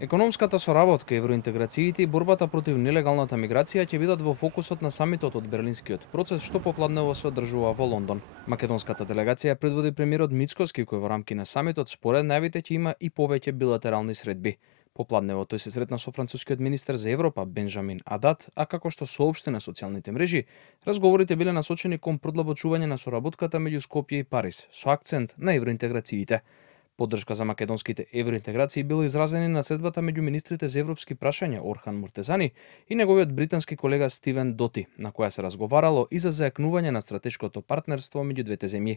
Економската соработка, евроинтеграциите и борбата против нелегалната миграција ќе бидат во фокусот на самитот од Берлинскиот процес, што попладнево се одржува во Лондон. Македонската делегација предводи премиерот Мицкоски, кој во рамки на самитот според најавите ќе има и повеќе билатерални средби. Попладнево тој се сретна со францускиот министер за Европа Бенжамин Адат, а како што соопшти на социјалните мрежи, разговорите биле насочени кон продлабочување на соработката меѓу Скопје и Париз, со акцент на евроинтеграциите. Поддршка за македонските евроинтеграции била изразени на средбата меѓу министрите за европски прашања Орхан Муртезани и неговиот британски колега Стивен Доти, на која се разговарало и за зајакнување на стратешкото партнерство меѓу двете земји.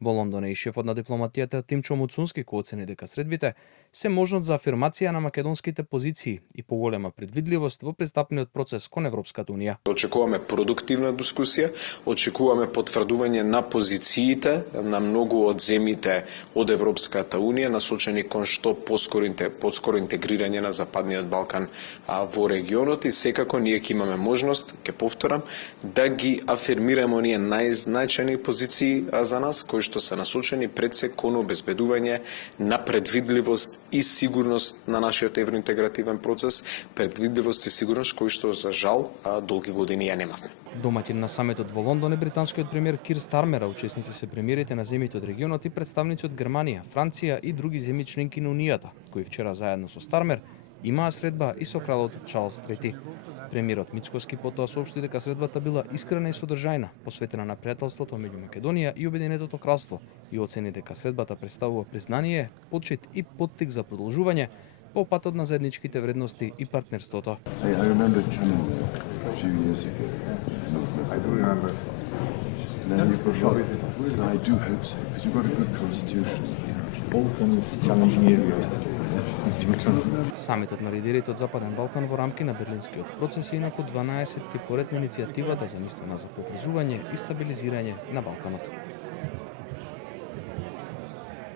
Во Лондон и шефот на дипломатијата Тимчо Муцунски кој оцени дека средбите се можност за афирмација на македонските позиции и поголема предвидливост во пристапниот процес кон Европската унија. Очекуваме продуктивна дискусија, очекуваме потврдување на позициите на многу од земјите од Европската унија насочени кон што поскоро интегрирање на Западниот Балкан во регионот и секако ние ќе имаме можност, ќе повторам, да ги афирмираме оние најзначајни позиции за нас кои што се насочени пред се кон обезбедување на предвидливост и сигурност на нашиот евроинтегративен процес, предвидливост и сигурност кои што за жал долги години ја немавме. Домаќин на самитот во Лондон е британскиот премиер Кир Стармер, а учесници се премиерите на земјите од регионот и представници од Германија, Франција и други земји членки на Унијата, кои вчера заедно со Стармер имаа средба и со кралот Чарлс III. Премиерот Мицкоски потоа соопшти дека средбата била искрена и содржајна, посветена на пријателството меѓу Македонија и Обединетото кралство и оцени дека средбата представува признание, почит и поттик за продолжување по патот на заедничките вредности и партнерството. Самитот на лидерите од Западен Балкан во рамки на Берлинскиот процес е инаку 12-ти поред на иницијативата замислена за поврзување и стабилизирање на Балканот.